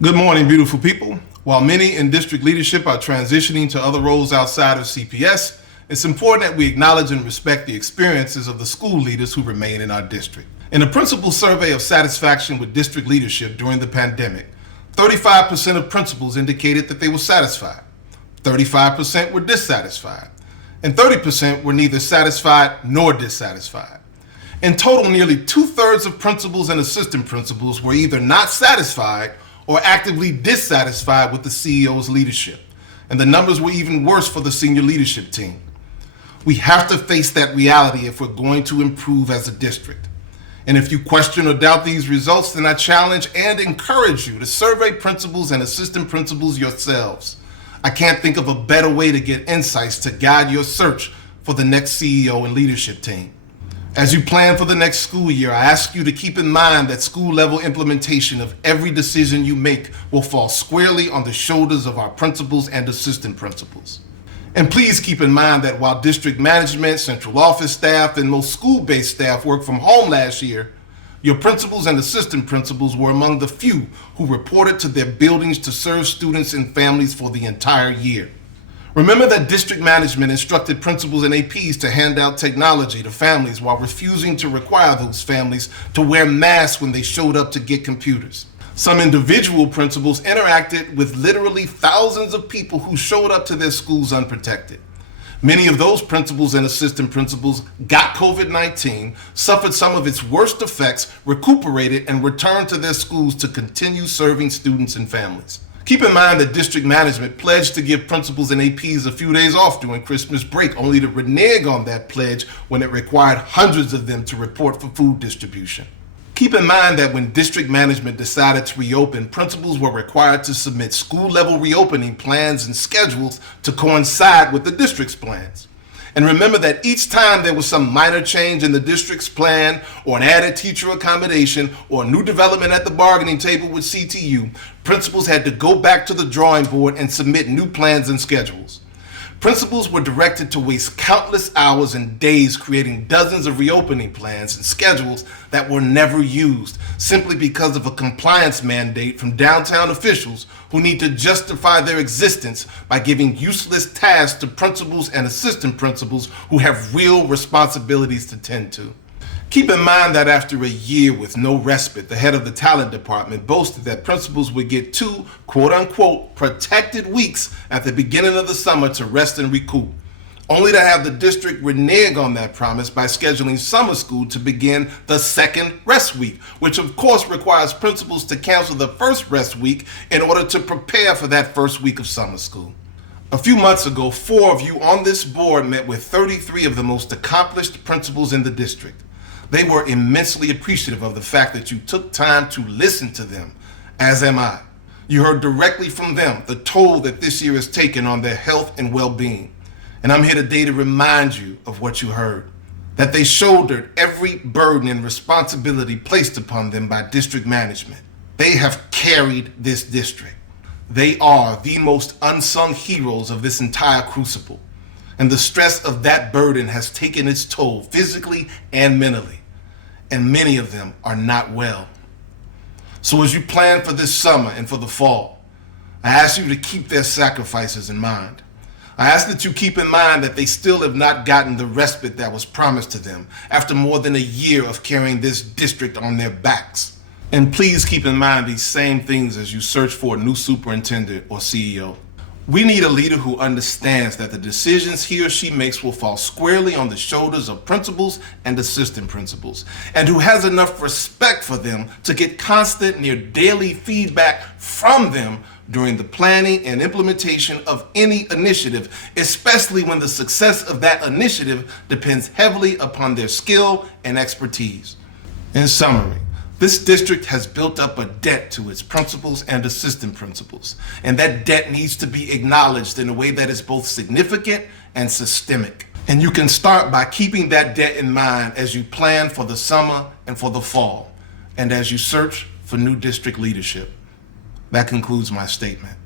Good morning, beautiful people. While many in district leadership are transitioning to other roles outside of CPS, it's important that we acknowledge and respect the experiences of the school leaders who remain in our district. In a principal survey of satisfaction with district leadership during the pandemic, 35% of principals indicated that they were satisfied, 35% were dissatisfied, and 30% were neither satisfied nor dissatisfied. In total, nearly 2/3 of principals and assistant principals were either not satisfied or actively dissatisfied with the CEO's leadership. And the numbers were even worse for the senior leadership team. We have to face that reality if we're going to improve as a district. And if you question or doubt these results, then I challenge and encourage you to survey principals and assistant principals yourselves. I can't think of a better way to get insights to guide your search for the next CEO and leadership team. As you plan for the next school year, I ask you to keep in mind that school-level implementation of every decision you make will fall squarely on the shoulders of our principals and assistant principals. And please keep in mind that while district management, central office staff, and most school-based staff worked from home last year, your principals and assistant principals were among the few who reported to their buildings to serve students and families for the entire year. Remember that district management instructed principals and APs to hand out technology to families while refusing to require those families to wear masks when they showed up to get computers. Some individual principals interacted with literally thousands of people who showed up to their schools unprotected. Many of those principals and assistant principals got COVID-19, suffered some of its worst effects, recuperated, and returned to their schools to continue serving students and families. Keep in mind that district management pledged to give principals and APs a few days off during Christmas break, only to renege on that pledge when it required hundreds of them to report for food distribution. Keep in mind that when district management decided to reopen, principals were required to submit school-level reopening plans and schedules to coincide with the district's plans. And remember that each time there was some minor change in the district's plan, or an added teacher accommodation, or a new development at the bargaining table with CTU, principals had to go back to the drawing board and submit new plans and schedules. Principals were directed to waste countless hours and days creating dozens of reopening plans and schedules that were never used, simply because of a compliance mandate from downtown officials who need to justify their existence by giving useless tasks to principals and assistant principals who have real responsibilities to tend to. Keep in mind that after a year with no respite, the head of the talent department boasted that principals would get 2 quote-unquote protected weeks at the beginning of the summer to rest and recoup, only to have the district renege on that promise by scheduling summer school to begin the second rest week, which of course requires principals to cancel the first rest week in order to prepare for that first week of summer school. A few months ago, 4 of you on this board met with 33 of the most accomplished principals in the district. They were immensely appreciative of the fact that you took time to listen to them, as am I. You heard directly from them the toll that this year has taken on their health and well-being. And I'm here today to remind you of what you heard, that they shouldered every burden and responsibility placed upon them by district management. They have carried this district. They are the most unsung heroes of this entire crucible. And the stress of that burden has taken its toll physically and mentally. And many of them are not well. So as you plan for this summer and for the fall, I ask you to keep their sacrifices in mind. I ask that you keep in mind that they still have not gotten the respite that was promised to them after more than a year of carrying this district on their backs. And please keep in mind these same things as you search for a new superintendent or CEO. We need a leader who understands that the decisions he or she makes will fall squarely on the shoulders of principals and assistant principals, and who has enough respect for them to get constant, near daily feedback from them during the planning and implementation of any initiative, especially when the success of that initiative depends heavily upon their skill and expertise. In summary, this district has built up a debt to its principals and assistant principals, and that debt needs to be acknowledged in a way that is both significant and systemic. And you can start by keeping that debt in mind as you plan for the summer and for the fall, and as you search for new district leadership. That concludes my statement.